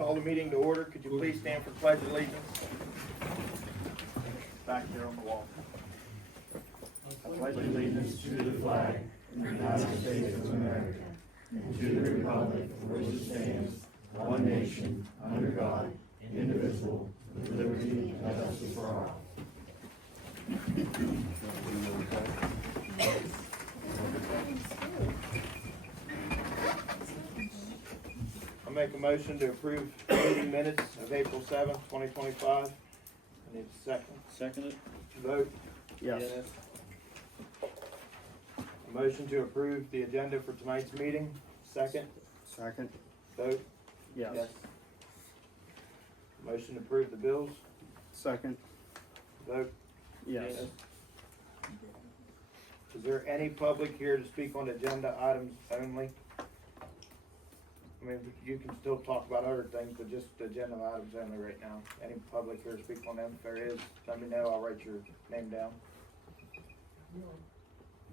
Call the meeting to order. Could you please stand for pledge of allegiance? Back there on the wall. I pledge allegiance to the flag of the United States of America and to the republic for which it stands, one nation, under God, indivisible, with liberty and justice for all. I'll make a motion to approve meeting minutes of April 7th, 2025. I need a second. Second it? Vote. Yes. A motion to approve the agenda for tonight's meeting. Second. Second? Vote. Yes. Motion to approve the bills. Second? Vote. Yes. Is there any public here to speak on agenda items only? I mean, you can still talk about other things, but just agenda items only right now. Any public here to speak on them? If there is, let me know. I'll write your name down.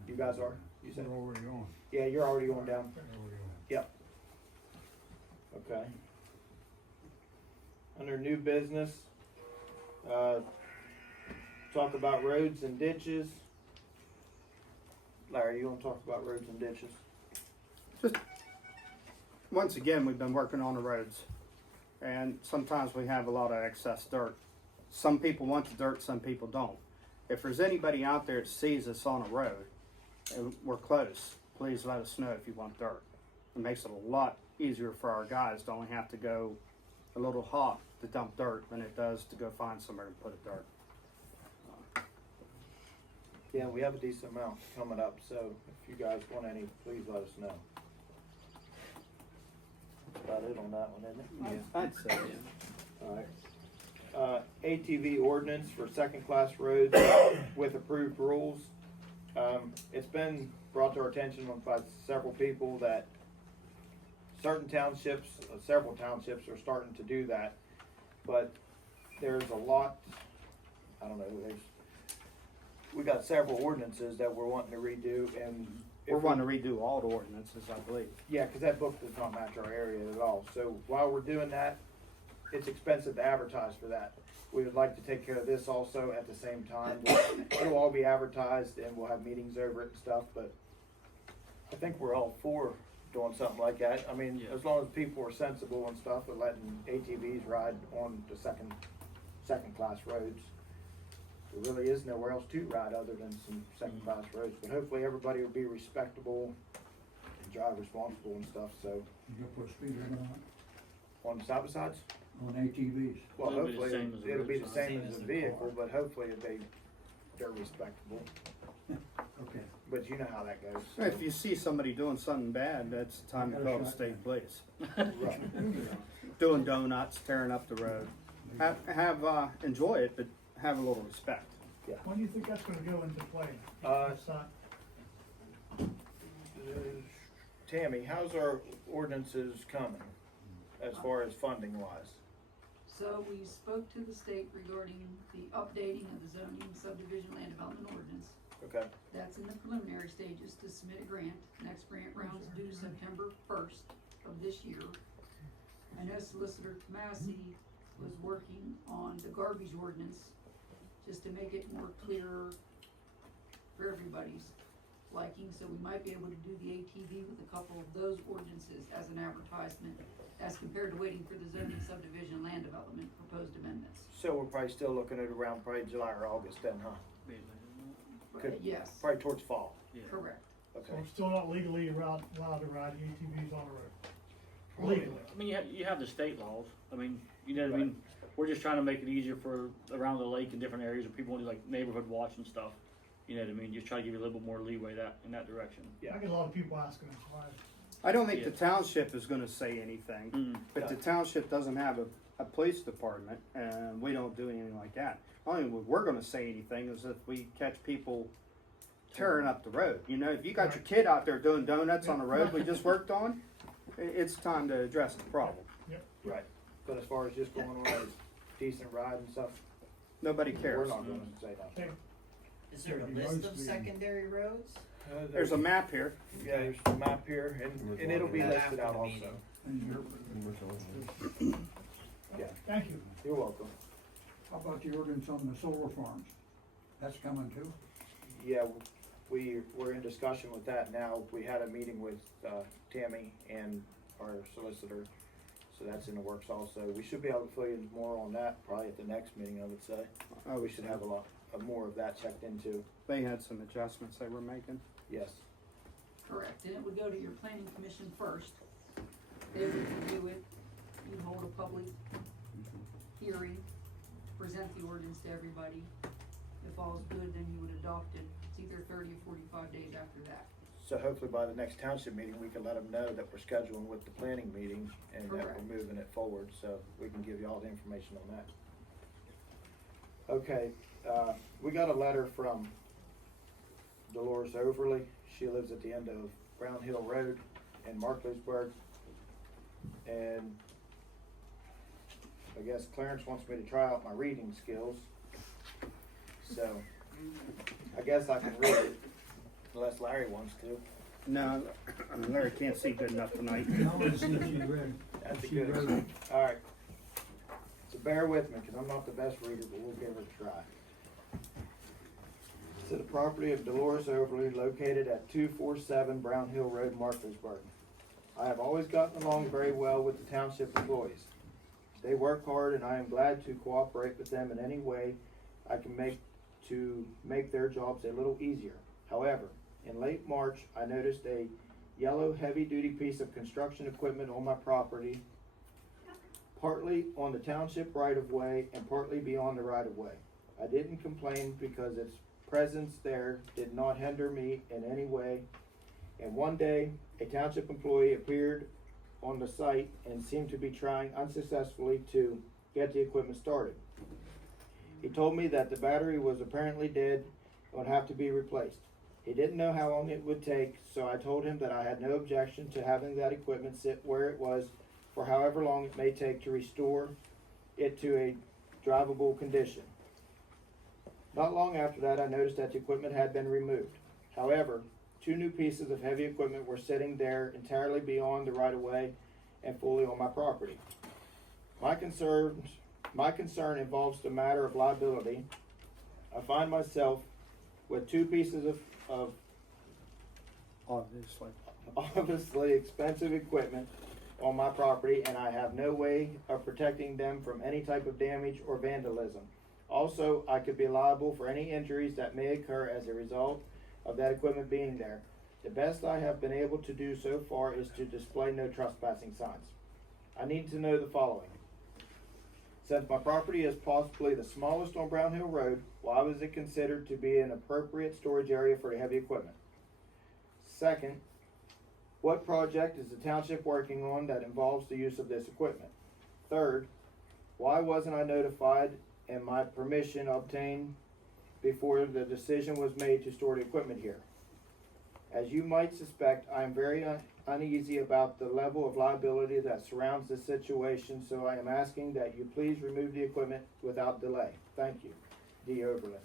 You guys are? You said? We're already on. Yeah, you're already going down. Already on. Yep. Okay. Under new business, talk about roads and ditches. Larry, you wanna talk about roads and ditches? Once again, we've been working on the roads, and sometimes we have a lot of excess dirt. Some people want the dirt, some people don't. If there's anybody out there that sees us on a road and we're close, please let us know if you want dirt. It makes it a lot easier for our guys to only have to go a little hot to dump dirt than it does to go find somewhere to put a dirt. Yeah, we have a decent amount coming up, so if you guys want any, please let us know. That's about it on that one, isn't it? Yeah, I'd say, yeah. Alright. ATV ordinance for second-class roads with approved rules. It's been brought to our attention by several people that certain townships, several townships are starting to do that. But there's a lot, I don't know, we got several ordinances that we're wanting to redo, and We're wanting to redo all the ordinances, I believe. yeah, because that book does not match our area at all. So while we're doing that, it's expensive to advertise for that. We would like to take care of this also at the same time. It'll all be advertised and we'll have meetings over it and stuff, but I think we're all for doing something like that. I mean, Yeah. as long as people are sensible and stuff and letting ATVs ride on the second class roads. There really is nowhere else to ride other than some second class roads, but hopefully everybody will be respectable and drive responsible and stuff, so You gonna put a speed limit on it, on the side by sides. on ATVs? Well, It'll be the hopefully, same as a it'll be road the sign. same as a vehicle, but hopefully they're respectable, Okay. but you know how that goes. If you see somebody doing something bad, that's the time to call the state police. Right. Doing donuts, tearing up the road. Enjoy it, but have a little respect. When do you think that's gonna go into play? Tammy, how's our ordinances coming as far as funding wise? So we spoke to the state regarding the updating of the zoning subdivision land development ordinance. Okay, That's in the preliminary stages to submit a grant. Next grant round is due September 1st of this year. I know Solicitor Tomasi was working on the garbage ordinance just to make it more clear for everybody's liking. So we might be able to do the ATV with a couple of those ordinances as an advertisement as compared to waiting for the zoning subdivision land development proposed amendments. so we're probably still looking at around probably July or August then, huh? Good. Yes, Probably towards fall, Yeah. correct. So okay. we're still not legally allowed to ride ATVs on the road? Legally? I mean, you have the state laws. I mean, you know what I mean? We're just trying to make it easier for around the lake and different areas where people want to do like neighborhood watch and stuff. You know what I mean? Just try to give you a little bit more leeway in that direction. Yeah. I get a lot of people asking us why. I don't think Yeah. the township is gonna say anything, but the township doesn't have a police department, and we don't do anything like that. Only way we're gonna say anything is if we catch people tearing up the road. You know, if you got your kid out there doing donuts on the road we just worked on, it's time to address the problem. Right, but as far as just going on a decent ride and stuff, Nobody we're cares. not gonna say that. Okay, Is there a list of secondary roads? There's a map here. Yeah, there's a map here, and it'll be listed out also. Yeah. Thank you. You're welcome. How about the ordinance on the solar farms? That's coming too? Yeah, we're in discussion with that now. We had a meeting with, Tammy and our solicitor, so that's in the works also. We should be able to fill you in more on that probably at the next meeting, I would say. We should have a lot more of that checked into, They had some adjustments they were making. yes. Correct, and it would go to your planning commission first. They would review it, you hold a public hearing, present the ordinance to everybody. If all's good, then you would adopt it. It's either 30 or 45 days after that. So hopefully by the next township meeting, we can let them know that we're scheduling with the planning meeting and that Correct. we're moving it forward, so we can give you all the information on that. Okay, we got a letter from Dolores Overly. She lives at the end of Brown Hill Road in Markleysburg. And I guess Clarence wants me to try out my reading skills. So, I guess I can read it, unless Larry wants to. No, Larry can't see good enough tonight. No, it's if she read. That's a She good wrote one. it. Alright. So bear with me, cause I'm not the best reader, but we'll give it a try. To the property of Dolores Overly located at 247 Brown Hill Road, Markleysburg. I have always gotten along very well with the township employees. They work hard and I am glad to cooperate with them in any way I can make their jobs a little easier. However, in late March, I noticed a yellow heavy-duty piece of construction equipment on my property, partly on the township right-of-way and partly beyond the right-of-way. I didn't complain because its presence there did not hinder me in any way, and one day, a township employee appeared on the site and seemed to be trying unsuccessfully to get the equipment started. He told me that the battery was apparently dead and would have to be replaced. He didn't know how long it would take, so I told him that I had no objection to having that equipment sit where it was for however long it may take to restore it to a drivable condition. Not long after that, I noticed that the equipment had been removed. However, 2 new pieces of heavy equipment were sitting there entirely beyond the right-of-way and fully on my property. My concern involves the matter of liability. I find myself with 2 pieces of Obviously. obviously expensive equipment on my property, and I have no way of protecting them from any type of damage or vandalism. Also, I could be liable for any injuries that may occur as a result of that equipment being there. The best I have been able to do so far is to display no trespassing signs. I need to know the following. Since my property is possibly the smallest on Brown Hill Road, why was it considered to be an appropriate storage area for the heavy equipment? Second, what project is the township working on that involves the use of this equipment? Third, why wasn't I notified and my permission obtained before the decision was made to store the equipment here? As you might suspect, I am very uneasy about the level of liability that surrounds this situation, so I am asking that you please remove the equipment without delay. Thank you, D. Oberlin.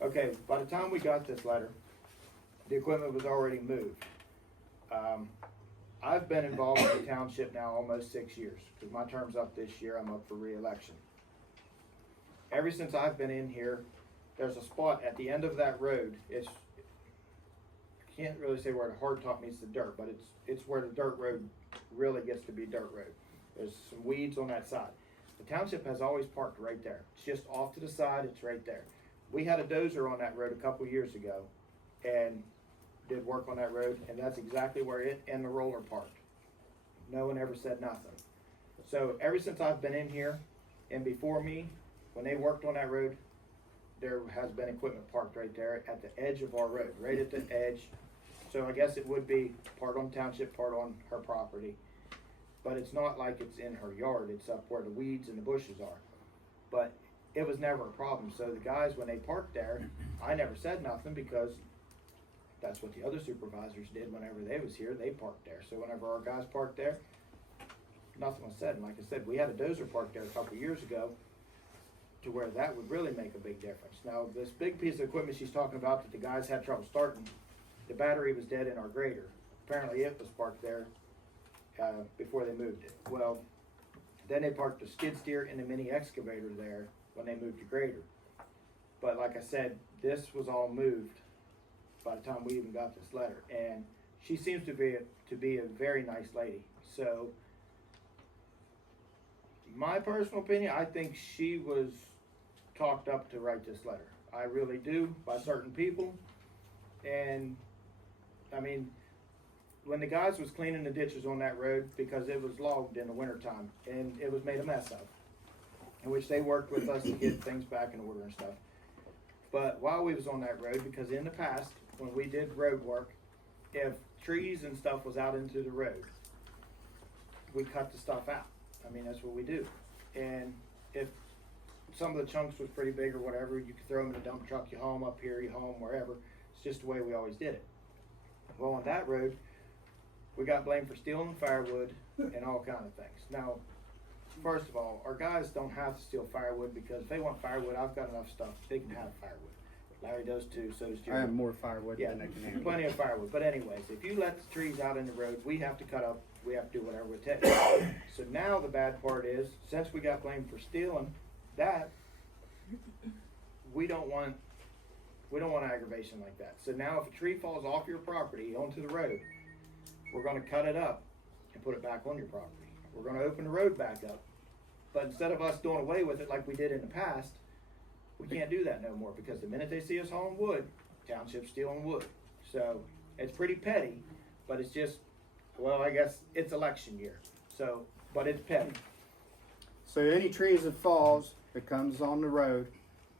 Okay, by the time we got this letter, the equipment was already moved. I've been involved with the township now almost 6 years, because my term's up this year. I'm up for re-election. Ever since I've been in here, there's a spot at the end of that road. I can't really say where the hard top meets the dirt, but it's where the dirt road really gets to be dirt road. There's some weeds on that side. The township has always parked right there. It's just off to the side, it's right there. We had a dozer on that road a couple years ago and did work on that road, and that's exactly where it and the roller parked. No one ever said nothing. So ever since I've been in here, and before me, when they worked on that road, there has been equipment parked right there at the edge of our road, right at the edge. So I guess it would be part on township, part on her property. But it's not like it's in her yard, it's up where the weeds and the bushes are. But it was never a problem. So the guys, when they parked there, I never said nothing because that's what the other supervisors did whenever they was here, they parked there. So whenever our guys parked there, nothing was said. And like I said, we had a dozer parked there a couple years ago to where that would really make a big difference. Now, this big piece of equipment she's talking about that the guys had trouble starting, the battery was dead in our grader. Apparently it was parked there before they moved it. Well, Then they parked the skid steer and the mini excavator there when they moved the grader. But like I said, this was all moved by the time we even got this letter, and she seems to be a very nice lady. So, my personal opinion, I think she was talked up to write this letter. I really do, by certain people. And I mean, when the guys was cleaning the ditches on that road, because it was logged in the wintertime and it was made a mess of, in which they worked with us to get things back in order and stuff. But while we was on that road, because in the past, when we did road work, if trees and stuff was out into the road, we cut the stuff out. I mean, that's what we do. And if some of the chunks was pretty big or whatever, you could throw them in a dump truck, you haul them up here, you haul them wherever. It's just the way we always did it. Well, on that road, we got blamed for stealing firewood and all kind of things. Now, first of all, our guys don't have to steal firewood, because if they want firewood, I've got enough stuff. They can have firewood. Larry does too, so does Jerry. I have more firewood Yeah, than I can handle. plenty of firewood. But anyways, if you let the trees out in the road, we have to cut up, we have to do whatever it takes. So now the bad part is, since we got blamed for stealing that, we don't want aggravation like that. So now if a tree falls off your property onto the road, we're gonna cut it up and put it back on your property. We're gonna open the road back up. But instead of us doing away with it like we did in the past, we can't do that no more, because the minute they see us hauling wood, Township's stealing wood. So it's pretty petty, but it's just, well, I guess it's election year. So, but it's petty. So any trees that falls, that comes on the road,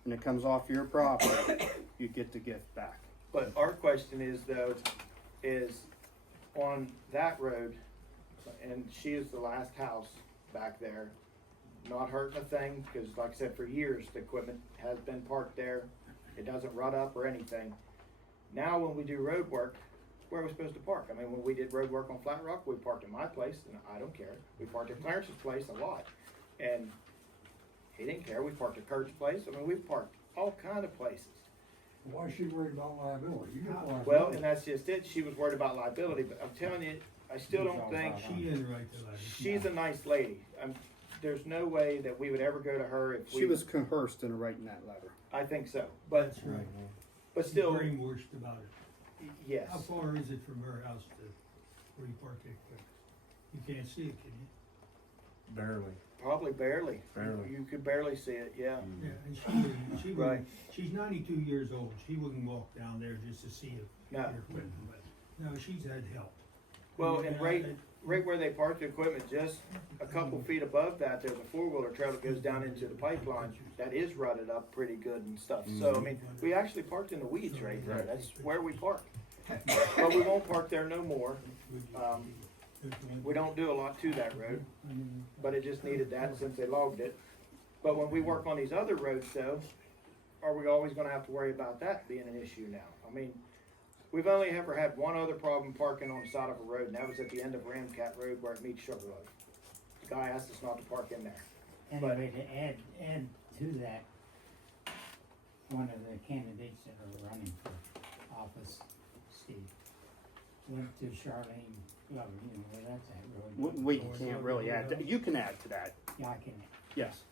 and it comes off your property, you get the gift back. But our question is though, is on that road, and she is the last house back there, not hurting a thing, because like I said, for years, the equipment has been parked there. It doesn't rut up or anything. Now when we do road work, where are we supposed to park? I mean, when we did road work on Flat Rock, we parked at my place, and I don't care. We parked at Clarence's place a lot, and he didn't care. We parked at Kurt's place. I mean, we've parked all kind of places. Why is she worried about liability? You got liability. Well, and that's just it. She was worried about liability, but I'm telling you, I still don't think She didn't write the letter. she's a nice lady. There's no way that we would ever go to her if She was coerced into writing that letter. I think so, but That's right. but She's still, brainwashed about it. yes. How far is it from her house to where you park the equipment? You can't see it, can you? Barely. Probably barely. Barely. You could barely see it. Yeah. Yeah, and she Right. wouldn't, she's 92 years old. She wouldn't walk down there just to see if No. your equipment, but, no, she's had help. Well, Yeah, and right where they park the equipment, just a couple feet above that, there's a 4-wheeler trail that goes down into the pipeline that is rutted up pretty good and stuff. So I mean, we actually parked in the weeds right there. That's where we park. But we won't park there no more. We don't do a lot to that road, but it just needed that since they logged it. But when we work on these other roads though, are we always gonna have to worry about that being an issue now? I mean, we've only ever had one other problem parking on the side of a road, and that was at the end of Ramcat Road where it meets Sugarloaf. The guy asked us not to park in there. Anyway, to add to that, one of the candidates that are running for office, Steve, went to Charlene Glover, you know where that's at, road. We can't really add, you can add to that, Yeah, I can. yes.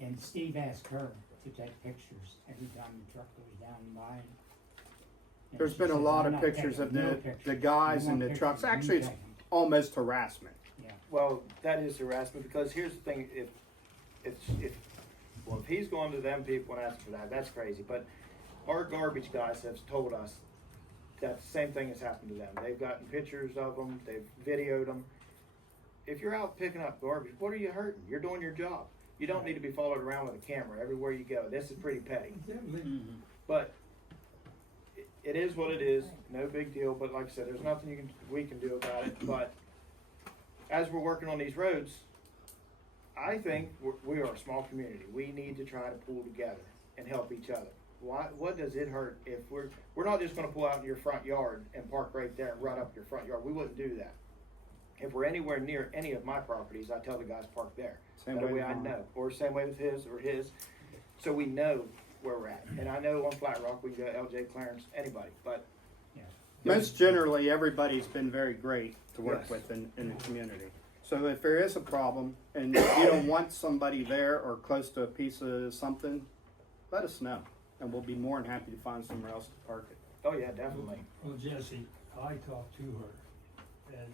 And Steve asked her to take pictures every time the truck goes down by. And There's she been a said, lot "I'm of not pictures taking of no the pictures. guys You and want the trucks. pictures, you Actually, it's take 'em." almost harassment. Yeah, Well, that is harassment, because here's the thing, if he's going to them people and asking for that, that's crazy. But our garbage guys have told us that the same thing has happened to them. They've gotten pictures of them, they've videoed them. If you're out picking up garbage, what are you hurting? You're doing your job. You don't need to be followed around with a camera everywhere you go. This is pretty petty. But it is what it is, no big deal, but like I said, there's nothing we can do about it. But as we're working on these roads, I think we are a small community. We need to try to pull together and help each other. What does it hurt if we're not just gonna pull out in your front yard and park right there and run up your front yard? We wouldn't do that. If we're anywhere near any of my properties, I tell the guys park there. Same That way way with I mine. know, or same way with his or his, so we know where we're at. And I know on Flat Rock, we can go LJ, Clarence, anybody, but yeah. Most generally, everybody's been very great to work Yes. with in the community. So if there is a problem and you don't want somebody there or close to a piece of something, let us know, and we'll be more than happy to find somewhere else to park it. Oh, yeah, definitely. Well, Jesse, I talked to her, and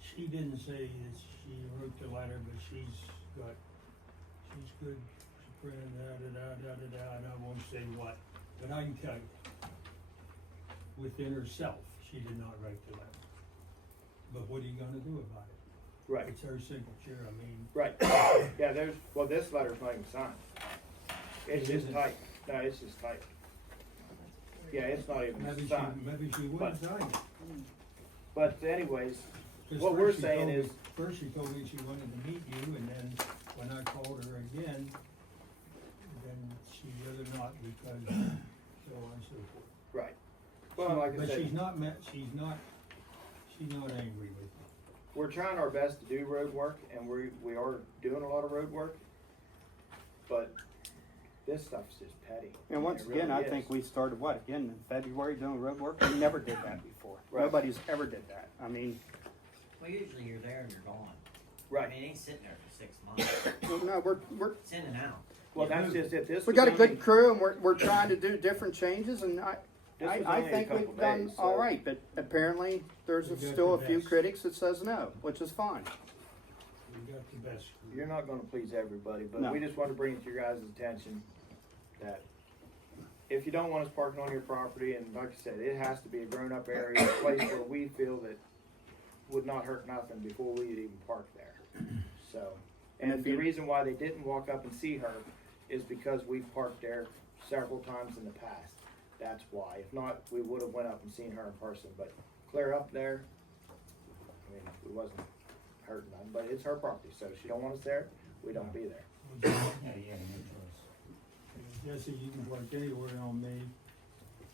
she didn't say that she wrote the letter, but she's good. She printed and I won't say what, but I can tell you, within herself, she did not write the letter. But what are you gonna do about it? Right, It's her signature, I mean, right. Yeah, this letter's not even signed. It's It just isn't. typed. No, it's just typed. Yeah, it's not even signed. maybe she would But- sign it. But anyways, 'Cause what first we're she saying told me- is, First she told me she wanted to meet you, and then when I called her again, then she rather not because so on and so forth. right. Well, like I But said, she's not angry with me. we're trying our best to do road work, and we are doing a lot of road work. But this stuff's just petty. And once It really again, I is. think we started, what, again, in February doing road work? We never did that before. Right. Nobody's ever did that. I mean, Well, usually you're there and you're gone. I Right. mean, it ain't sitting there for 6 months. well, no, we're, It's in and out. Well, that's just it. This we was got a only- good crew and we're trying to do different changes and This was I only a think couple we've done days, all so- right, but apparently there's We got still the a few best. critics that says no, which is fine. We got the best crew. You're not gonna please everybody, but No. we just want to bring it to your guys' attention that if you don't want us parking on your property, and like I said, it has to be a grown-up area, a place where we feel that would not hurt nothing before we'd even park there. So, And and if the you- reason why they didn't walk up and see her is because we've parked there several times in the past. That's why. If not, we would have went up and seen her in person, but clear up there, I mean, we wasn't hurting none, but it's her property, so if she don't want us there, we don't be there. Yeah, no choice. Jesse, you can park anywhere on me,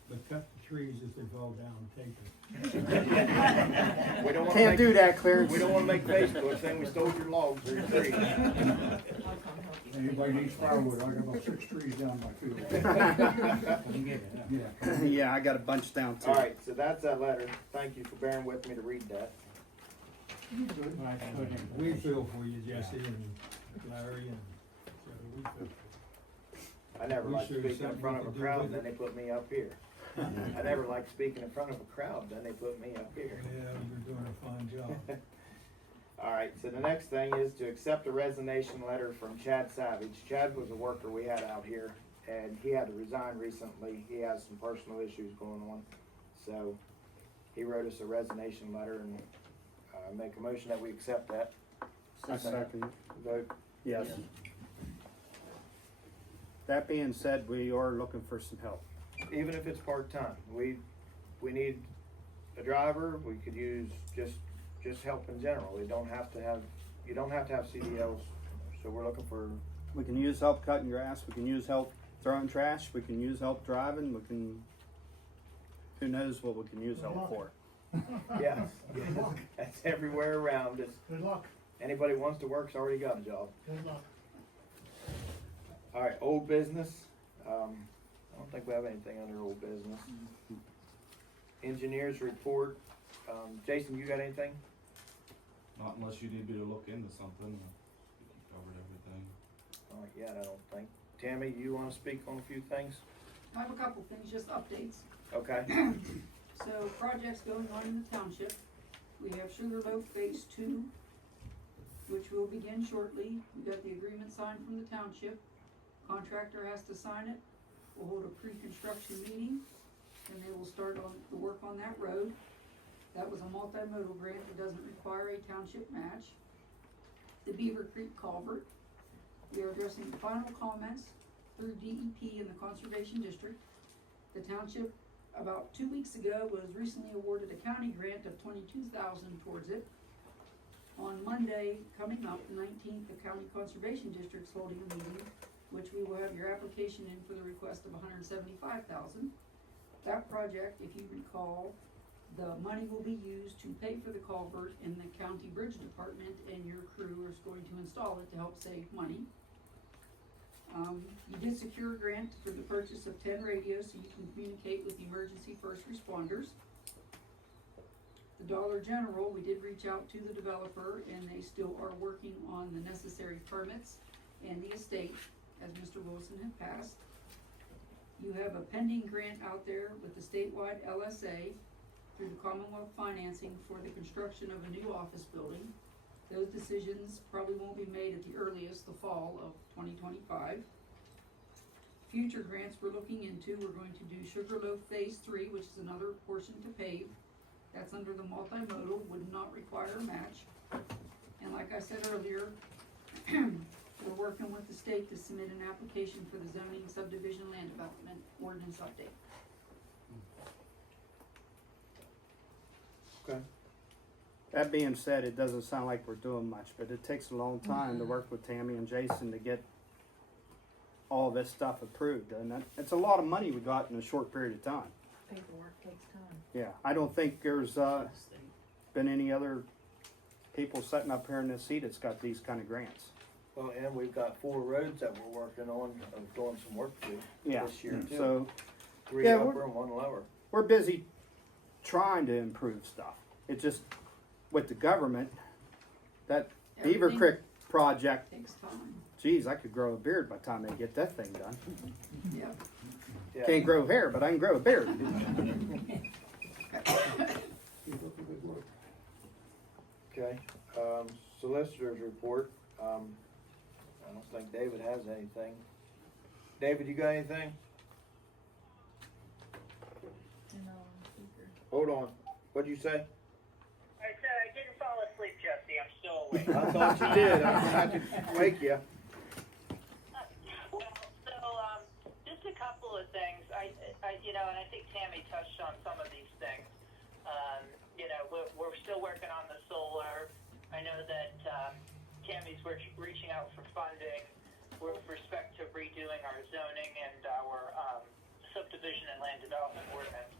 but cut the trees if they fall down, take them. We don't wanna Can't make- do that, Clarence. We don't wanna make Facebook saying we stole your logs or your trees. Anybody needs firewood, I got about 6 trees down my field. You get it, huh? Yeah. Yeah, I got a bunch down too. Alright, so that's that letter. Thank you for bearing with me to read that. Well, I put in- We feel for you, Jesse and Larry, and so we feel for you. I never We like sure speaking in something front we of a could do crowd, with then it. they put me up here. I never like speaking in front of a crowd, then they put me up here. Yeah, you're doing a fine job. Alright, so the next thing is to accept a resignation letter from Chad Savage. Chad was a worker we had out here, and he had to resign recently. He has some personal issues going on. So, he wrote us a resignation letter, and make a motion that we accept that. I second. Vote. Yes. That being said, we are looking for some help. Even if it's part-time, we need a driver. We could use just help in general. You don't have to have CDLs, so we're looking for, We can use help cutting grass, we can use help throwing trash, we can use help driving, we can, who knows what we can use help for. yeah, that's everywhere around. It's, Good luck, anybody who wants to work's already got a job. good luck. Alright, old business, I don't think we have anything under old business. Engineers report, Jason, you got anything? Not unless you need me to look into something. I think you covered everything. Alright, yeah, I don't think. Tammy, you wanna speak on a few things? I have a couple things, just updates. Okay, So projects going on in the township. We have Sugarloaf Phase 2, which will begin shortly. We got the agreement signed from the township. Contractor has to sign it. We'll hold a pre-construction meeting, and they will start on the work on that road. That was a multimodal grant that doesn't require a township match. The Beaver Creek Culvert. We are addressing the final comments through DEP in the Conservation District. The township, about 2 weeks ago, was recently awarded a county grant of $22,000 towards it. On Monday, coming up, the 19th, the County Conservation District's holding a meeting, which we will have your application in for the request of $175,000. That project, if you recall, the money will be used to pay for the culvert in the county bridge department, and your crew is going to install it to help save money. You did secure a grant for the purchase of 10 radios so you can communicate with emergency first responders. The Dollar General, we did reach out to the developer, and they still are working on the necessary permits and the estate, as Mr. Wilson had passed. You have a pending grant out there with the statewide LSA through the Commonwealth Financing for the construction of a new office building. Those decisions probably won't be made at the earliest, the fall of 2025. Future grants we're looking into, we're going to do Sugarloaf Phase 3, which is another portion to pave. That's under the multimodal, would not require a match. And like I said earlier, we're working with the state to submit an application for the zoning subdivision land development ordinance update. Okay. That being said, it doesn't sound like we're doing much, but it takes a long time to work with Tammy and Jason to get all this stuff approved, and it's a lot of money we got in a short period of time. Paperwork takes time. Yeah, I don't think there's been any other people sitting up here in this seat that's got these kind of grants. Well, and we've got 4 roads that we're working on, doing some work to Yeah, this year too. so 3 yeah, upper and 1 lower. we're busy trying to improve stuff. It just, with the government, that Beaver Everything Creek project, takes time. geez, I could grow a beard by the time they get that thing done. Yep. Yeah. Can't grow hair, but I can grow a beard. Keep up the good work. Okay, solicitor's report, I don't think David has anything. David, you got anything? Hold on, what'd you say? I said I didn't fall asleep, Jesse. I'm still awake. I thought you did, I had to wake you. Well, so just a couple of things. I and I think Tammy touched on some of these things. We're still working on the solar. I know that Tammy's reaching out for funding with respect to redoing our zoning and our subdivision and land development ordinance.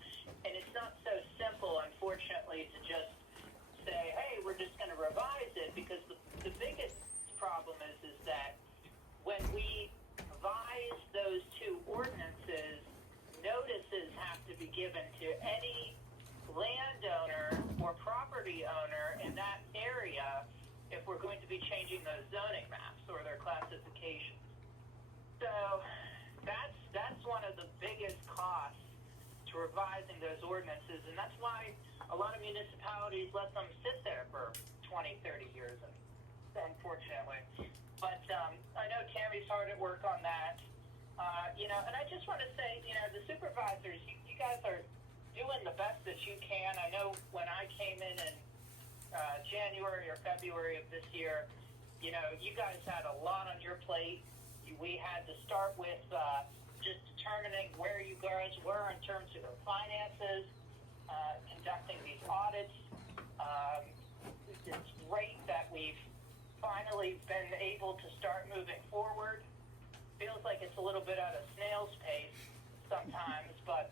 And it's not so simple, unfortunately, to just say, hey, we're just going to revise it, because the biggest problem is that when we revise those 2 ordinances, notices have to be given to any landowner or property owner in that area if we're going to be changing those zoning maps or their classifications. So that's one of the biggest costs to revising those ordinances, and that's why a lot of municipalities let them sit there for 20, 30 years, unfortunately. But I know Tammy's hard at work on that. And I just want to say, the supervisors, you guys are doing the best that you can. I know when I came in January or February of this year, you guys had a lot on your plate. We had to start with just determining where you guys were in terms of your finances, conducting these audits. It's great that we've finally been able to start moving forward. Feels like it's a little bit at a snail's pace sometimes, but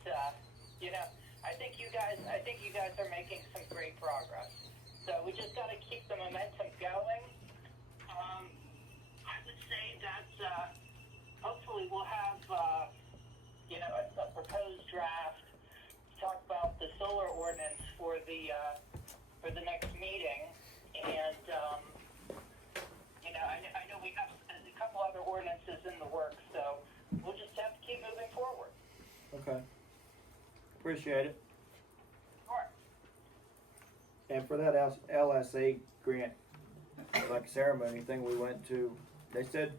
I think you guys are making some great progress. So we just got to keep the momentum going. I would say that hopefully we'll have a proposed draft to talk about the solar ordinance for the next meeting, and I know we have a couple other ordinances in the works, so we'll just have to keep moving forward. Okay. Appreciate it. Sure. And for that LSA grant, like ceremony thing we went to, they said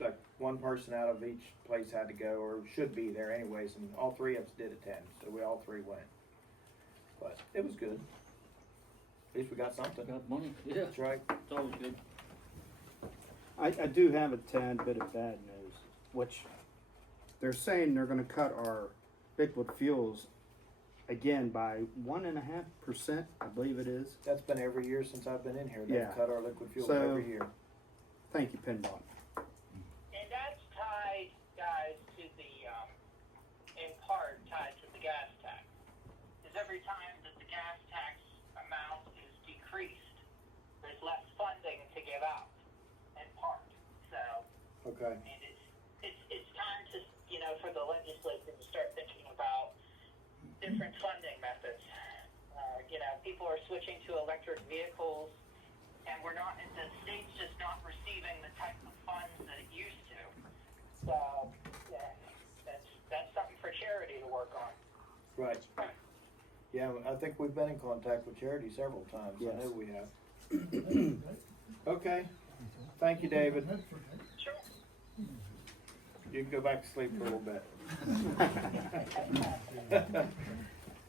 like 1 person out of each place had to go, or should be there anyways, and all 3 of us did attend, so we all 3 went. But it was good. At least we got something. Got money, yeah, That's right. it's always good. I do have a tad bit of bad news, which they're saying they're gonna cut our liquid fuels again by 1.5%, I believe it is. That's been every year since I've been in here. They've Yeah. cut our liquid fuel So- every year. Thank you, Pinball. And that's tied, guys, to in part tied to the gas tax. Because every time that the gas tax amount is decreased, there's less funding to give out, in part. So, Okay. and it's time to, for the legislature to start thinking about different funding methods you know, people are switching to electric vehicles, and the state's just not receiving the type of funds that it used to. So, yeah, that's something for charity to work on. Right. Yeah, I think we've been in contact with Charity several times. Yes. I know we have. Okay. Thank you, David. Sure. You can go back to sleep for a little bit.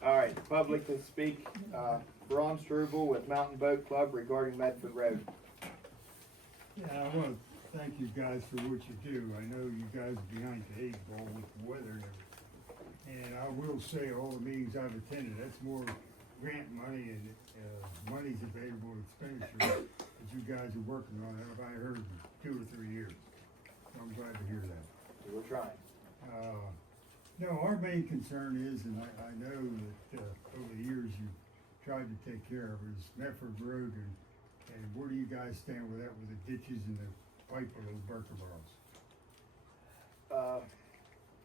All right, public to speak. Ron Struble with Mountain Boat Club regarding Medford Road. Yeah, I want to thank you guys for what you do. I know you guys are behind the 8 ball with the weather and everything. And I will say, all the meetings I've attended, that's more grant money and money's available expenditure that you guys are working on. I've heard in 2 or 3 years. So I'm glad to hear that. We're trying. No, our main concern is, and I know that over the years you've tried to take care of, is Medford Road, and where do you guys stand with that, with the ditches and the pipe of those Burker barrels?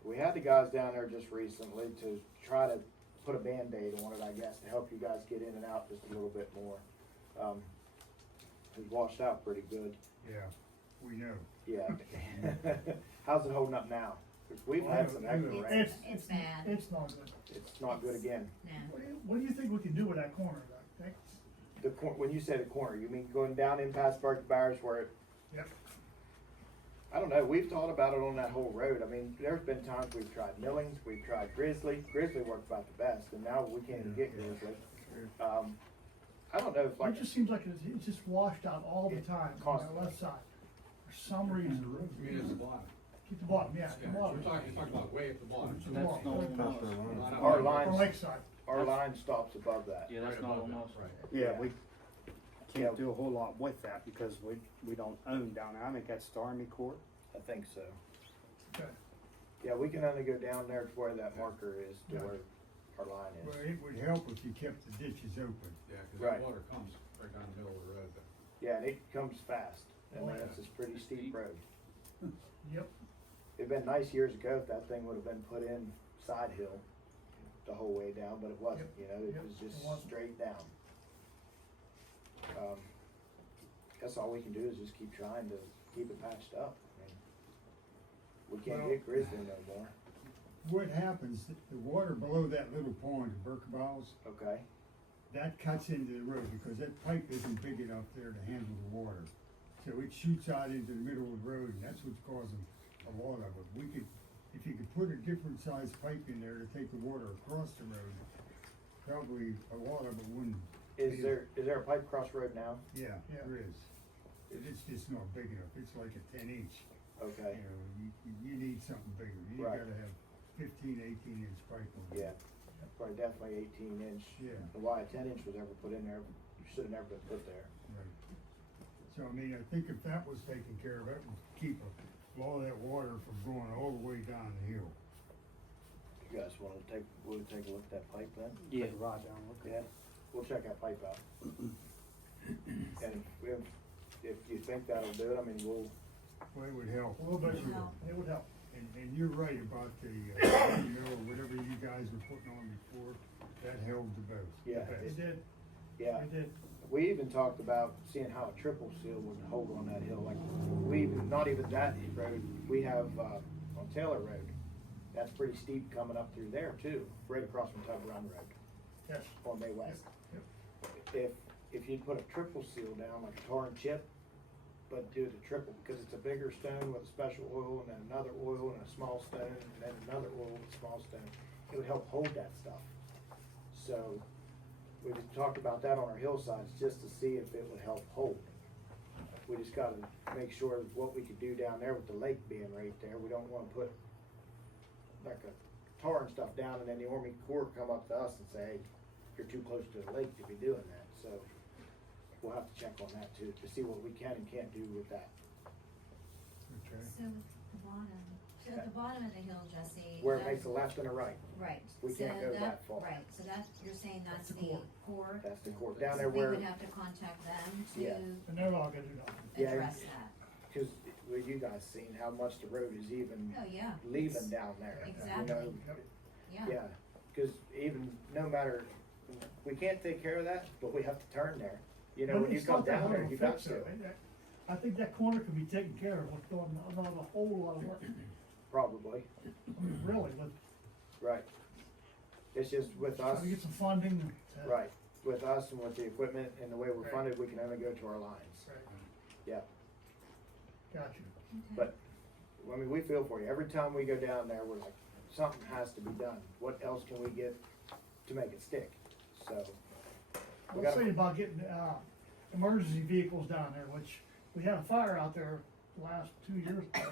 We had the guys down there just recently to try to put a Band-Aid on it, I guess, to help you guys get in and out just a little bit more. It washed out pretty good. Yeah, we know. Yeah. How's it holding up now? We've had some excellent rain. It's bad. It's not good. It's not good again. What do you think we can do with that corner, Doc? When you say the corner, you mean going down in past Burke Bowers where it? Yep. I don't know. We've thought about it on that whole road. I mean, there's been times we've tried Millings, we've tried Grizzly. Grizzly worked about the best, and now we can't even get Grizzly. I don't know if It just seems like it's just washed out all the time on constantly. the left side. For some reason. You mean it's the bottom? Keep the bottom, yeah, the Yeah, bottom. you're talking about way at the bottom. The That's bottom. not on us. Our On lines, lakeside. our line stops above that. Yeah, that's Right not above on that, us. right. Yeah, we Yeah. can't do a whole lot with that because we don't own down there. I think that's the Army Corps. I think so. Okay. Yeah, we can only go down there to where that marker is, to Yeah. where our line Well, is. it would help if you kept the ditches open. Yeah, cause Right. that water comes right down the middle of the road. Yeah, and it comes fast, and then Oh, it's this pretty steep road. Yep. It'd been nice years ago if that thing would have been put in side hill the whole way down, but it wasn't, you know, it Yep, was just it wasn't. straight down. Guess all we can do is just keep trying to keep it patched up. I mean, we can't Well- get Grizzly no more, What happens, the water below that little pond, the Burke Bowls, okay? that cuts into the road because that pipe isn't big enough there to handle the water. So it shoots out into the middle of the road, and that's what's causing a lot of it. If you could put a different sized pipe in there to take the water across the road, probably a lot of it wouldn't. Is there a pipe cross road now? Yeah, Yeah. there is. It's just not big enough. It's like a 10-inch. Okay, You need something bigger. You Right. gotta have 15, 18-inch pipe on it. yeah, probably definitely 18-inch. Yeah. And why a 10-inch was ever put in there, should have never been put there. Right. So, I mean, I think if that was taken care of, it would keep a lot of that water from going all the way down the hill. You guys wanna we'll take a look at that pipe then? Yeah. Take a ride down, look at Yeah, we'll check that pipe out. And if you think that'll do it, I mean, we'll, Well, it would help. A little bit, Sure. it would help. And you're right about the, mill, or whatever you guys were putting on before, that held the best. Yeah, It did, yeah. it did. We even talked about seeing how a triple seal would hold on that hill, like, not even that road, we have, on Taylor Road. That's pretty steep coming up through there too, right across from Tub Run Road, Yes. on May West. Yep. If you put a triple seal down, like a tar and chip, but do the triple, because it's a bigger stone with a special oil, and then another oil and a small stone, and then another oil with a small stone, it would help hold that stuff. So, we talked about that on our hillsides, just to see if it would help hold. We just gotta make sure that what we could do down there with the lake being right there, we don't wanna put like a tar and stuff down, and then the Army Corps come up to us and say, hey, you're too close to the lake to be doing that, so we'll have to check on that too, to see what we can and can't do with that. Okay. So at the bottom of the hill, Jesse. Where it that- makes a left and a right, Right. we can't so go that far. Right, so you're saying that's That's the the core. core? That's the Corps, down So there we where, would have to contact them Yeah. to And they're not gonna do nothing. Yeah, address that. cause with you guys seen how much the road is even Oh, yeah. leaving down there. You know, Exactly. Yep. Yeah. Yeah, cause even, no matter we can't take care of that, but we have to turn there. You know, But when you it's come not that down hard there, of a you got fix, to. though. I think that corner can be taken care of with not a whole lot of work. Probably, I mean, really, but right. It's just with us, try to get some funding. right, with us and with the equipment and the way we're funded, we can only go to our lines. Right. Yeah, Got you. but, I mean, we feel for you. Every time we go down there, we're like, something has to be done. What else can we get to make it stick? So, I we was gotta, thinking about getting, emergency vehicles down there, which we had a fire out there the last 2 years ago,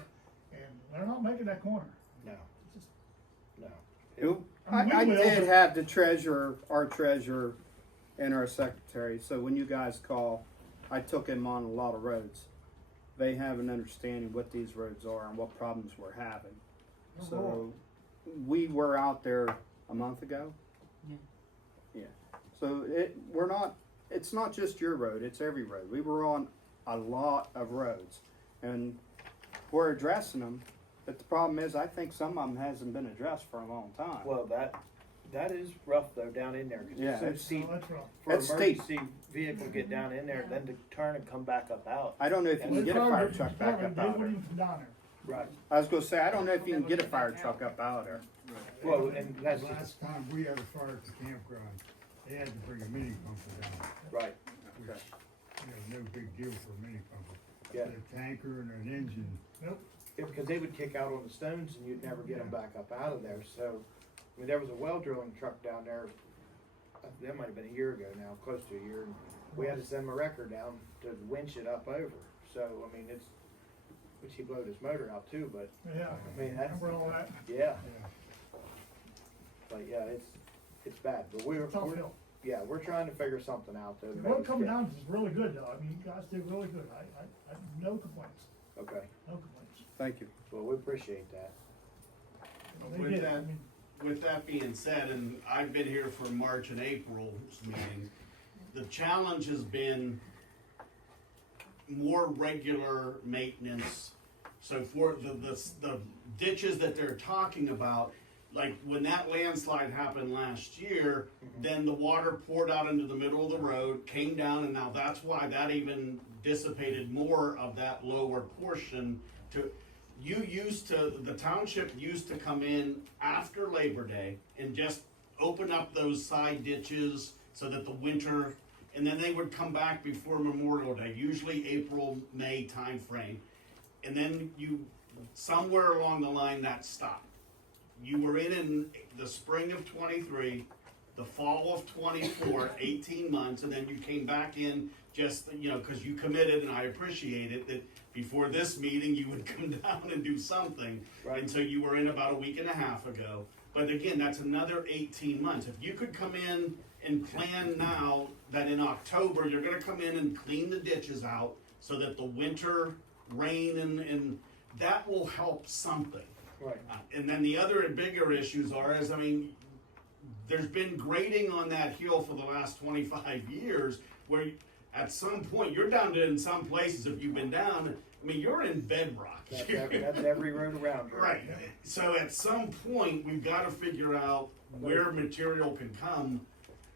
and they're not making that corner. no, It's just- no. I mean, I we will, did but- have our treasurer and our secretary, so when you guys call, I took him on a lot of roads. They have an understanding what these roads are and what problems we're having. Oh, So, we were out there a month ago. Yeah. Yeah, so it's not just your road, it's every road. We were on a lot of roads, and we're addressing them, but the problem is, I think some of them hasn't been addressed for a long time. Well, that is rough though, down in there, cause Yeah, it's so it's- steep Oh, that's rough. for It's steep. emergency vehicle to get down in there, then to turn and come back up out. I don't know if you can They get a probably- fire truck back probably- up They out wouldn't there. even come down there. Right. I was gonna say, I don't know if you can get a fire truck up out there. Well, and that's just, Last time we had a fire at the campground, they had to bring a mini pumper down, right, which, no big deal for a mini pumper. yeah. A tanker and an engine, Nope. Yeah, because they would kick out on the stones and you'd never get them back up out of there, so, I mean, there was a well drilling truck down there, that might have been a year ago now, close to a year, and we had to send my wrecker down to winch it up over, so, I mean, it's, which he blowed his motor out too, but, Yeah. I mean, that's, Remember all that? yeah, yeah. but yeah, it's bad, but we're, Tough hill. yeah, we're trying to figure something out though. to The make road it coming stick. down is really good though. I mean, you guys did really good. I no complaints, Okay, no complaints. Thank you. well, we appreciate that. They With did. that- I mean, With that being said, and I've been here for March and April's meeting, the challenge has been more regular maintenance. So for the ditches that they're talking about, like when that landslide happened last year, then the water poured out into the middle of the road, came down, and now that's why that even dissipated more of that lower portion to, the township used to come in after Labor Day and just open up those side ditches so that the winter, and then they would come back before Memorial Day, usually April, May timeframe. And then somewhere along the line that stopped. You were in the spring of 23, the fall of 24, 18 months, and then you came back in just, cause you committed, and I appreciate it, that before this meeting, you would come down and do something. Right. And so you were in about a week and a half ago. But again, that's another 18 months. If you could come in and plan now that in October, you're gonna come in and clean the ditches out so that the winter rain and that will help something. Right. And then the other and bigger issues there's been grading on that hill for the last 25 years where at some point, you're down to in some places, if you've been down, I mean, you're in bedrock. That's every road around here. Right. So at some point, we've got to figure out where material can come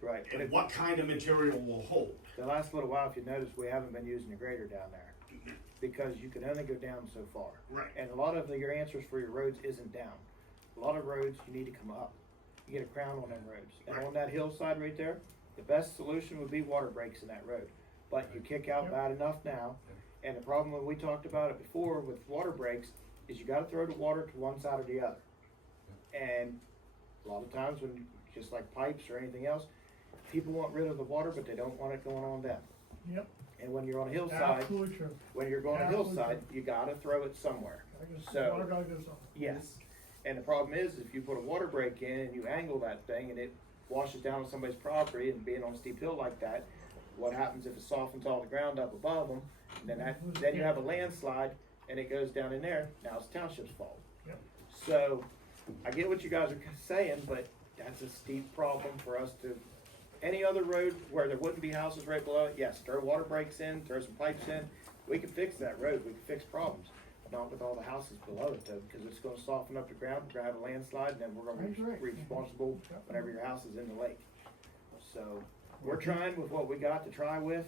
Right. and what kind of material will hold. The last little while, if you notice, we haven't been using the grader down there because you can only go down so far. Right. And a lot of your answers for your roads isn't down. A lot of roads, you need to come up. You get a crown on them roads. And Right. on that hillside right there, the best solution would be water breaks in that road. But you kick out bad enough now. And the problem when we talked about it before with water breaks is you gotta throw the water to one side or the other. And a lot of times when, just like pipes or anything else, people want rid of the water, but they don't want it going on them. Yep, And when you're on a hillside, absolutely true. when you're going a Absolutely hillside, you gotta throw it somewhere. So- Water gotta go somewhere. Yes. And the problem is, if you put a water break in and you angle that thing and it washes down on somebody's property and being on a steep hill like that, what happens if it softens all the ground up above them? Then you have a landslide and it goes down in there, now it's township's fault. Yep. So, I get what you guys are saying, but that's a steep problem for us to, any other road where there wouldn't be houses right below it, yes, throw water breaks in, throw some pipes in, we can fix that road, we can fix problems. Not with all the houses below it though, because it's gonna soften up the ground, we're gonna have a landslide, and then we're gonna I agree. be responsible whenever your house is in the lake. So, we're trying with what we got to try with,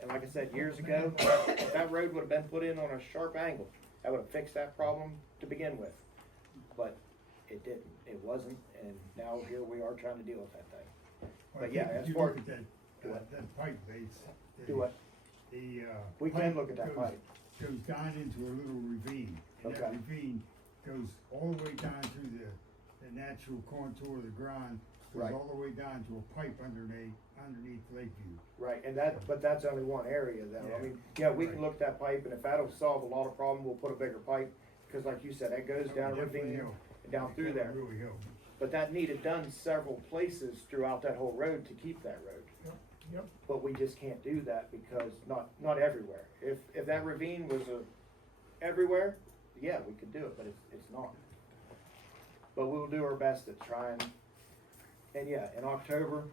and like I said, years ago, if that road would've been put in on a sharp angle, that would've fixed that problem to begin with. But it didn't, it wasn't, and now here we are trying to deal with that thing. Well, But yeah, if as you far- look at that pipe base. Do what? The, We can pipe look at that goes- pipe. Goes down into a little ravine, and that Okay. ravine goes all the way down through the natural contour of the ground, goes Right. all the way down to a pipe underneath Lakeview. Right, and but that's only one area though. I Yeah. mean, yeah, we can Right. look at that pipe, and if that'll solve a lot of problem, we'll put a bigger pipe, cause like you said, that goes That down would definitely ravine help. and down through That there. would really help. But that needed done several places throughout that whole road to keep that road. Yep. But we just can't do that because not everywhere. If that ravine was everywhere, yeah, we could do it, but it's not. But we'll do our best to try and yeah, in October,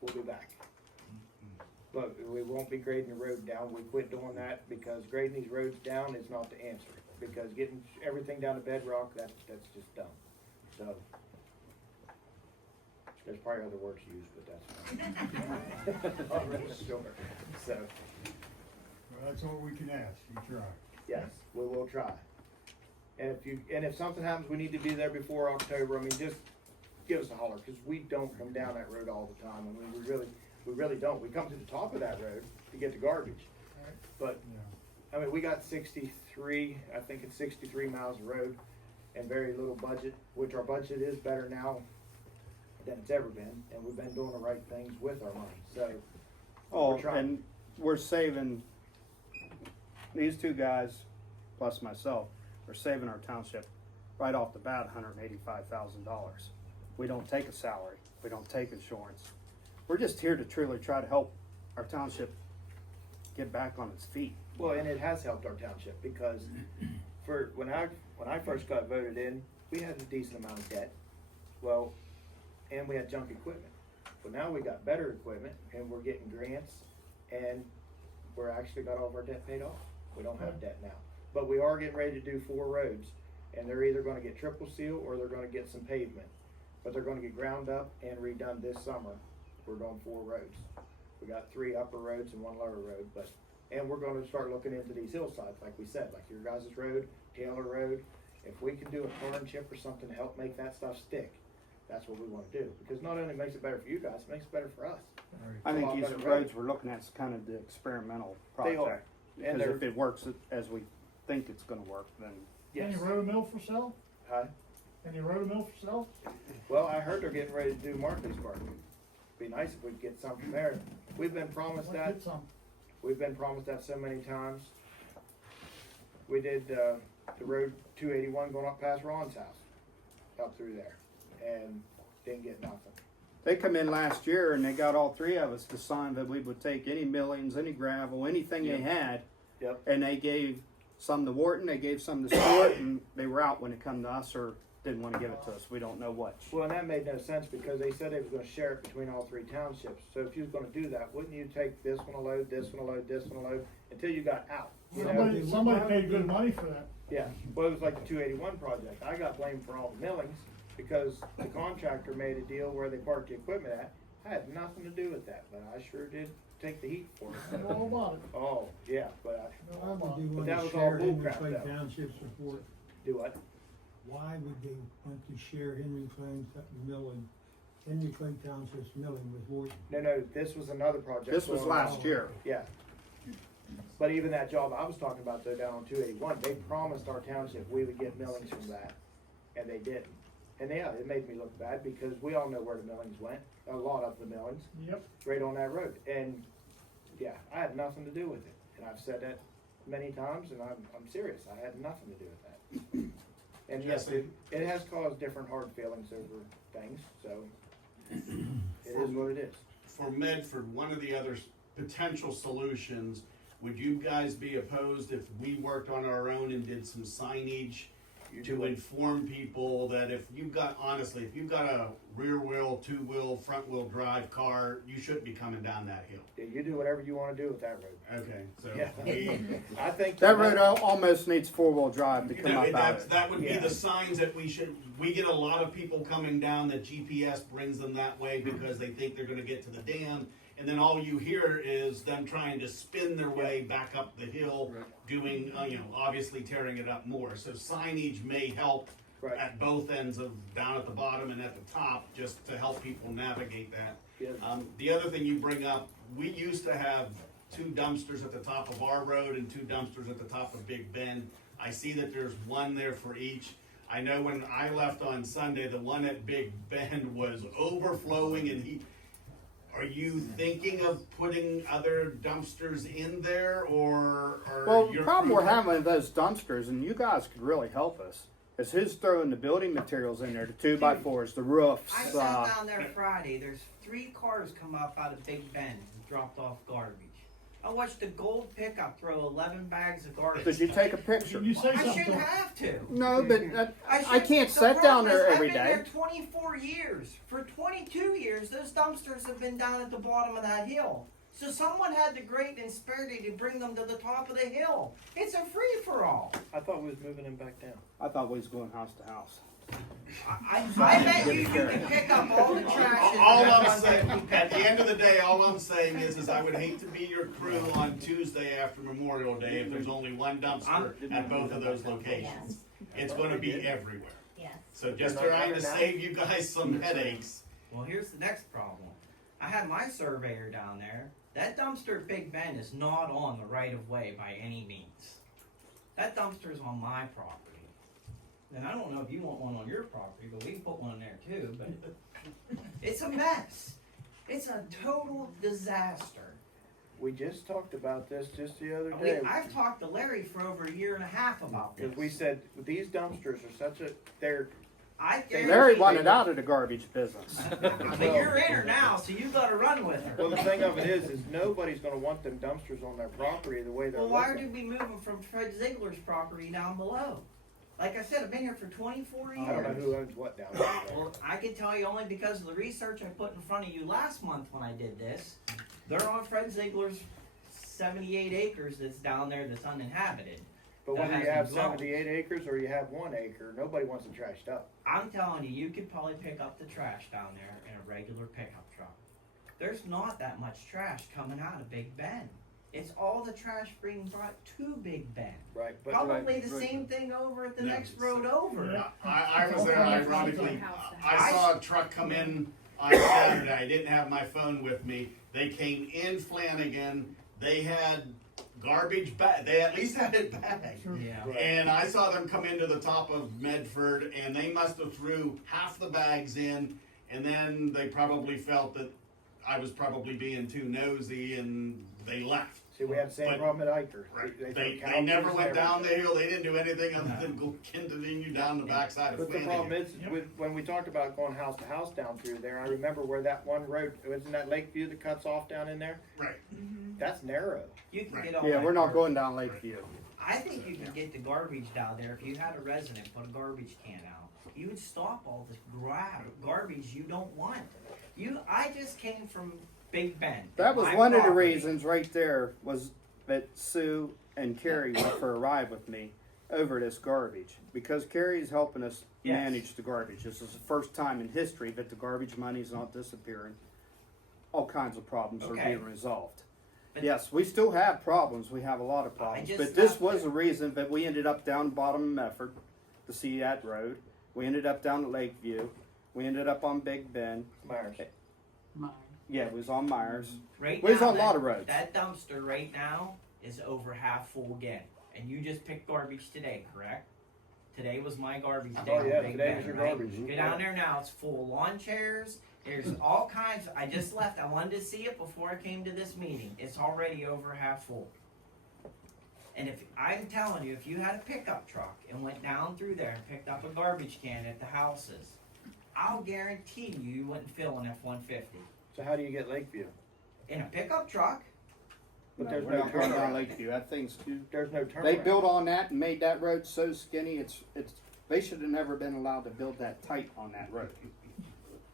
we'll be back. But we won't be grading the road down. We quit doing that because grading these roads down is not the answer. Because getting everything down to bedrock, that's just dumb. So, there's probably other words used, but that's fine. Not really sure. So, Well, that's all we can ask, you try. yes, we will try. And if something happens, we need to be there before October, I mean, just give us a holler, cause we don't come down that road all the time, I mean, we really don't. We come to the top of that road to get the garbage. But, Yeah. I mean, we got 63, I think it's 63 miles of road and very little budget, which our budget is better now than it's ever been, and we've been doing the right things with our money, so. Oh, we're trying. and we're saving, these two guys, plus myself, are saving our township right off the bat $185,000. We don't take a salary, we don't take insurance. We're just here to truly try to help our township get back on its feet. Well, and it has helped our township, because when I first got voted in, we had a decent amount of debt. Well, and we had junk equipment. But now we got better equipment, and we're getting grants, and we're actually got all of our debt paid off. We don't have debt now. But we are getting ready to do 4 roads, and they're either gonna get triple seal or they're gonna get some pavement. But they're gonna get ground up and redone this summer. We're doing 4 roads. We got 3 upper roads and 1 lower road, and we're gonna start looking into these hillsides, like we said, like your guys' road, Taylor Road. If we can do a corn chip or something to help make that stuff stick, that's what we wanna do. Because not only makes it better for you guys, it makes it better for us. I think lot these better roads we're looking at is kind of the experimental They are. project. And Because if they're, it works as we think it's gonna work, then yes. Any rotomill for sale? Huh? Any rotomill for sale? Well, I heard they're getting ready to do Martinsburg. Be nice if we could get some from there. We've been promised Let's that. get some. We've been promised that so many times. We did, the road 281 going up past Ron's house, up through there, and didn't get nothing. they come in last year and they got all 3 of us to sign that we would take any millings, any gravel, anything they had. Yep. And they gave some to Wharton, they gave some to Stewart, and they were out when it come to us or didn't want to give it to us. We don't know which. Well, and that made no sense because they said they was gonna share it between all 3 townships. So if you was gonna do that, wouldn't you take this one a load, this one a load, this one a load, until you got out? You know? Somebody paid good money for that. Yeah, well, it was like the 281 project. I got blamed for all the millings because the contractor made a deal where they parked the equipment at. I had nothing to do with that, but I sure did take the heat for I it. know all about it. Oh, yeah, but Know all about it. Would But they that want was to all share bull Henry crap, Clay though. Township's report? do what? Why would they want to share Henry Clay's milling, Henry Clay Township's milling with Wharton? No, this was another project. This was going last on. year. Yeah. But even that job I was talking about though down on 281, they promised our township we would get millings from that, and they didn't. And yeah, it made me look bad because we all know where the millings went, a lot of the millings, Yep. right on that road. And yeah, I had nothing to do with it. And I've said that many times, and I'm serious. I had nothing to do with that. And yes, it has caused different hard feelings over things, so it is what it is. For Medford, one of the other potential solutions, would you guys be opposed if we worked on our own and did some signage to inform people that if you've got, honestly, if you've got a rear wheel, two wheel, front wheel drive car, you shouldn't be coming down that hill. Yeah, you do whatever you wanna do with that road. Okay, so Yeah. I think. That road almost needs four-wheel drive to come up out of it. that would be Yeah. the signs that we get a lot of people coming down that GPS brings them that way because they think they're gonna get to the dam. And then all you hear is them trying to spin their way back up the hill, doing, obviously tearing it up more. So signage may help Right. at both ends of, down at the bottom and at the top, just to help people navigate that. Yeah. The other thing you bring up, we used to have 2 dumpsters at the top of our road and 2 dumpsters at the top of Big Bend. I see that there's one there for each. I know when I left on Sunday, the one at Big Bend was overflowing, and are you thinking of putting other dumpsters in there, or Well, the your problem crew- we're having with those dumpsters, and you guys could really help us, is who's throwing the building materials in there, the 2x4s, the roofs. I sat down there Friday, there's 3 cars come up out of Big Bend and dropped off garbage. I watched the gold pickup throw 11 bags of garbage. Did you take a picture? Can you say I something? shouldn't have to. No, but I can't The sit down problem is, there I've every been day. there 24 years. For 22 years, those dumpsters have been down at the bottom of that hill. So someone had the great inspirity to bring them to the top of the hill. It's a free-for-all. I thought we was moving him back down. I thought we was going house to house. I bet you can pick up all the trash. All I'm saying, at the end of the day, all I'm saying is I would hate to be your crew on Tuesday after Memorial Day if there's only one dumpster at both of those locations. It's gonna be everywhere. Yes. So just trying to save you guys some headaches. Well, here's the next problem. I had my surveyor down there. That dumpster at Big Bend is not on the right of way by any means. That dumpster's on my property. And I don't know if you want one on your property, but we can put one there too, but it's a mess. It's a total disaster. We just talked about this just the other day. I've talked to Larry for over 1.5 years about this. Because we said, these dumpsters are they're, Larry wanted out of the garbage business. But you're in her now, so you gotta run with her. well, the thing of it is nobody's gonna want them dumpsters on their property the way they're Well, why looking. did we move them from Fred Ziegler's property down below? Like I said, I've been here for 24 years. I don't know who owns what down there. Well, I can tell you only because of the research I put in front of you last month when I did this. They're on Fred Ziegler's 78 acres that's down there that's uninhabited. But That whether you has have been zoned. 78 acres or you have 1 acre, nobody wants it trashed up. I'm telling you, you could probably pick up the trash down there in a regular pickup truck. There's not that much trash coming out of Big Bend. It's all the trash being brought to Big Bend. Right, but Probably the same thing over at the No, next road over. I was there ironically. I saw a truck come in on Saturday. I didn't have my phone with me. They came in Flanagan. They had garbage bag. They at least had it bagged. Yeah. And I saw them come into the top of Medford, and they must have threw half the bags in, and then they probably felt that I was probably being too nosy, and they left. see, we had the same But- problem at Iker. They never went down the hill. They didn't do anything other than go continuing you down the backside of But the Flanagan. problem is, when we talked about going house to house down through there, I remember where that one road, wasn't that Lakeview that cuts off down in there? Right. That's narrow. You can Right. get all Yeah, that we're not garbage. going down Lakeview. I think you could get the garbage down there if you had a resident put a garbage can out. You would stop all this garbage you don't want. I just came from Big Bend. That was My one of the property. reasons right there was that Sue and Carrie went for a ride with me over this garbage. Because Carrie's helping us Yes. manage the garbage. This is the first time in history that the garbage money's not disappearing. All kinds of problems are Okay. being resolved. But- Yes, we still have problems. We have a lot of problems. just But this got was there. the reason that we ended up down bottom of Medford to see that road. We ended up down at Lakeview. We ended up on Big Bend. Myers. Yeah, it was on Myers. Right There's now, a lot of roads. That dumpster right now is over half full again. And you just picked garbage today, correct? Today was my garbage day. Oh, in yeah, Big today Bend, was your right? garbage. Go down there now, it's full lawn chairs. There's all kinds. I just left. I wanted to see it before I came to this meeting. It's already over half full. And if I'm telling you, if you had a pickup truck and went down through there and picked up a garbage can at the houses, I'll guarantee you wouldn't fill an F-150 So how do you get Lakeview? in a pickup truck. But there's we're no not going down turnaround. Lakeview. That thing's too. There's no turnaround. They built on that and made that road so skinny. It's They should have never been allowed to build that tight on that road.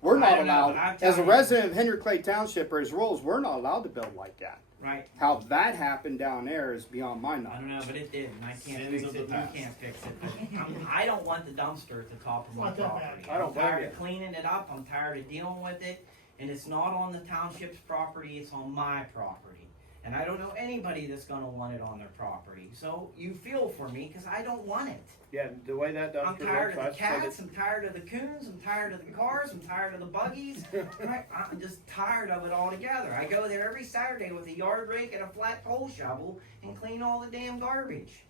We're I not don't know, allowed, but I'm as a telling you. resident of Henry Clay Township or his rules, we're not allowed to build like that. Right. How that happened down there is beyond my I knowledge. don't know, but it did, and I can't Sins fix of it, the you past. can't fix it. But I don't want the dumpster at the top of my Not that bad. property. I don't I'm tired blame of you. cleaning it up, I'm tired of dealing with it, and it's not on the township's property, it's on my property. And I don't know anybody that's gonna want it on their property, so you feel for me, cause I don't want it. Yeah, the way that I'm dumpster tired looks, of the I said cats, I'm tired of the coons, I'm tired of the cars, I'm tired of the buggies. Right? I'm just tired of it altogether. I go there every Saturday with a yard rake and a flat pole shovel and clean all the damn garbage.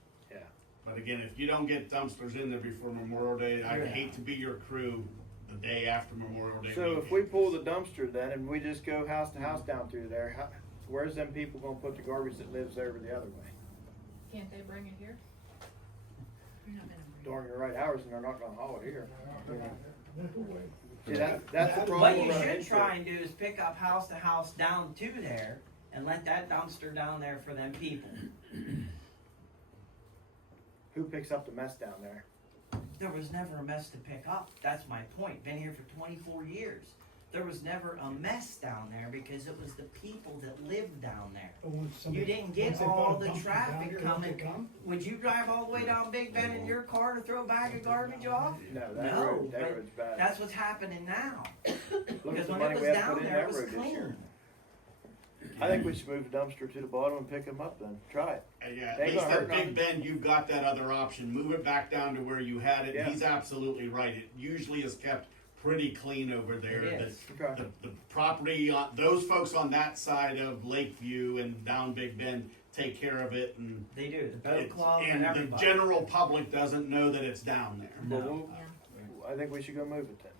But again, if you don't get dumpsters in there before Memorial Day, I Yeah. hate to be your crew the day after Memorial Day. So if we pull the dumpster then and we just go house to house down through there, where's them people gonna put the garbage that lives over the other way? Can't they bring it here? During the right hours, and they're not gonna haul it here. Nickel way. See, that's the problem. What you we're running should into. try and do is pick up house to house down to there and let that dumpster down there for them people. Who picks up the mess down there? There was never a mess to pick up. That's my point. Been here for 24 years. There was never a mess down there because it was the people that lived down there. But once You somebody- didn't once get they put all a the dumpster down traffic there, coming. they come. Would you drive all the way down Big Bend in your car to throw a bag of garbage off? No, that No, road, that but road's bad. That's what's happening now. Look at Because the when money it we was had to down put in there, it that was road this year. clean. I think we should move the dumpster to the bottom and pick them up then. Try it. Yeah, They at ain't least gonna at hurt Big nothing. Bend, you've got that other option. Move it back down to where you had it. Yeah. He's absolutely right. It usually is kept pretty clean over there. It The- is. Okay. The property, those folks on that side of Lakeview and down Big Bend take care of it, and They do. The boat it's- club and and the everybody. general public doesn't know that it's down there. But No. I think we should go move it then.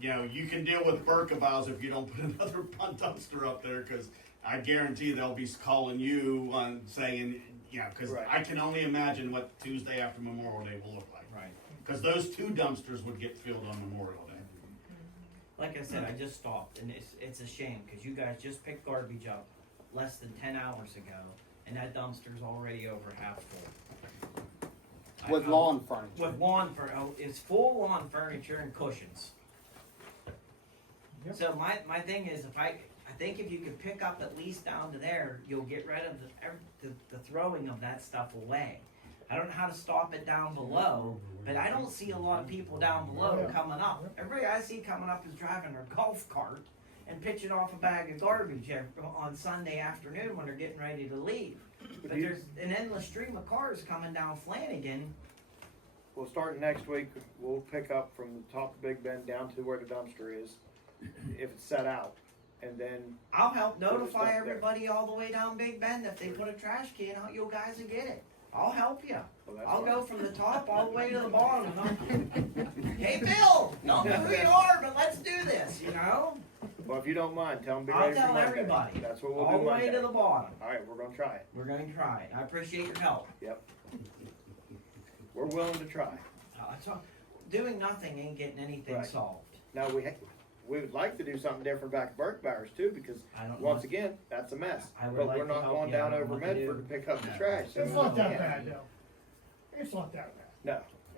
You know, you can deal with Burkevals if you don't put another dumpster up there, because I guarantee they'll be calling you on saying, yeah, because Right. I can only imagine what Tuesday after Memorial Day will look like. Right. Because those two dumpsters would get filled on Memorial Day. Like I said, I just stopped, and it's a shame because you guys just picked garbage up less than 10 hours ago, and that dumpster's already over half full. With lawn furniture. With lawn it's full lawn furniture and cushions. Yep. So my thing is, I think if you could pick up at least down to there, you'll get rid of the throwing of that stuff away. I don't know how to stop it down below, but I don't see a lot of people down below Yeah. coming up. Everybody I see coming up is driving their golf cart and pitching off a bag of garbage on Sunday afternoon when they're getting ready to leave. But there's an endless stream of cars coming down Flanagan. Well, starting next week, we'll pick up from the top of Big Bend down to where the dumpster is, if it's set out, and then I'll help Put the notify stuff there. everybody all the way down Big Bend if they put a trash can out, you guys will get it. I'll help you. well, that's I'll fine. go from the top all the way to the bottom. Hey, Bill, don't know who you are, but let's do this, you know? Well, if you don't mind, tell them be I'll ready for tell Monday. everybody. That's what we'll All do the way Monday. to the bottom. All right, we're gonna try it. We're going to try it. I appreciate your help. We're willing to try. Doing nothing ain't getting anything Right. solved. Now we would like to do something different back at Burkebowers too, because I don't once know. again, that's a mess. I would But like we're to not help going you. I down don't over know what to Medford do. to pick up the trash. It's not that Yeah. bad though. It's not that bad.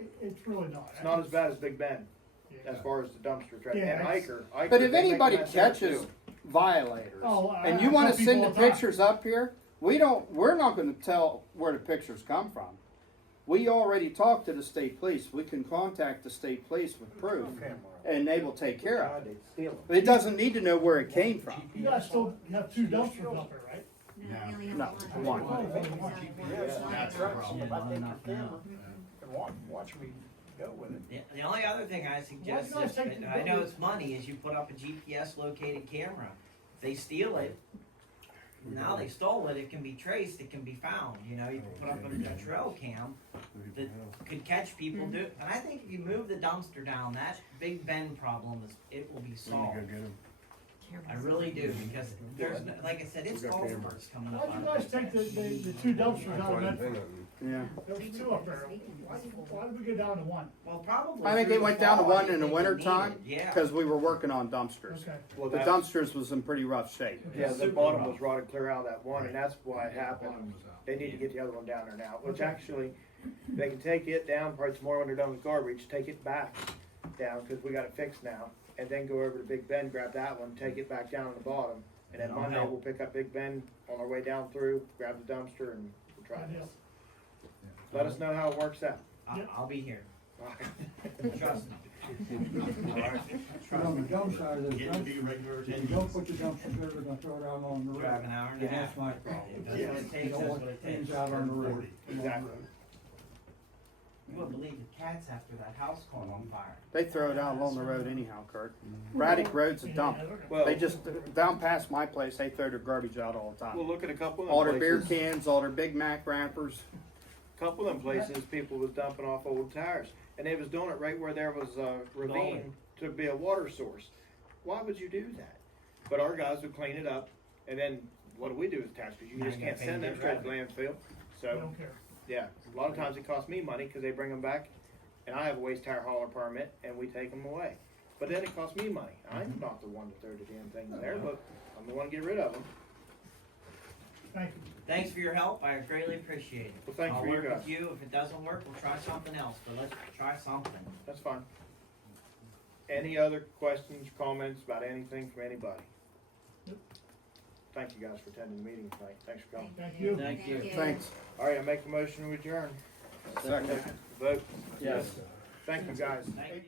No, It's really not. it's not as bad as Big Bend Yeah. as far as the dumpster trash. Yeah, And it's- Iker, But if they make a anybody mess there, catches too. violators, Oh, and I you want tell to send the people all the time. pictures up here, we're not going to tell where the pictures come from. We already talked to the state police. We can contact the state police with proof, and they will take care of it. It doesn't need to know where it came from. You guys still have two dumpsters up there, right? No, we only No, have one. That's the problem. Watch me go with it. The only other thing I suggest Why you is, guys take the I know photos? it's money, is you put up a GPS located camera. If they steal it, now they stole it, it can be traced, it can be found, you know, you can put up a trail cam that could catch people do, and I think if you move the dumpster down, that Big Bend problem it will be solved. I really do, because there's, like I said, it's golf carts coming up. Why'd you out of guys Big take Bend. the two dumpsters out of Medford? Yeah. There was two up there. Why did we go down to one? Well, probably. I think through it the went down to fall, I one in think the they winter needed time it, Yeah. because we were working on dumpsters. Okay. Well, The that's- dumpsters was in pretty rough shape. Yeah, the Super bottom rough. was rotted clear out of that one, and that's why it happened. They need to get the other one down there now, which actually, They can take it down probably tomorrow when they're done with garbage, take it back down, cause we got it fixed now. And then go over to Big Ben, grab that one, take it back down on the bottom. And then That'll Monday help. we'll pick up Big Ben on our way down through, grab the dumpster and we'll try Good this. deal. Let us know how it works out. I'll be here. Alright. Trust me. But on the dump side of this, Get to be regular if you attendance. don't put the dumpster there, they're gonna throw it out on the road. Drive an hour and a Yeah, half. that's my problem. That's what it takes, You don't that's want what it things takes. out on the road. Exactly. You wouldn't believe the cats after that house caught on fire. They throw it out along the road anyhow, Kurt. Braddock Road's a dump. Well, They just, down past my place, they throw their garbage out all the we'll time. look at a couple of All them their beer places. cans, all their Big Mac wrappers. Couple of them places, people was dumping off old tires, and they was doing it right where there was a ravine to be a water source. Why would you do that? But our guys would clean it up, and then what do we do as taxpayers? You Now just you can't gotta send pay them to straight get to landfill. I So, don't care. yeah, a lot of times it costs me money because they bring them back, and I have a waste tire hauler permit, and we take them away. But then it costs me money. I'm not the one to throw the damn things there, but I'm the one to get rid of them. Thank you. Thanks for your help, I greatly appreciate it. Well, thanks I'll for you work guys. with you, if it doesn't work, we'll try something else, but let's try something. That's fine. Any other questions, comments about anything from anybody? Thank you guys for attending the meeting tonight. Thanks for coming. Thank you. Thank you. Thanks. All right, I make the motion to adjourn. Second. Vote. Yes. Thank you, guys. Thank you.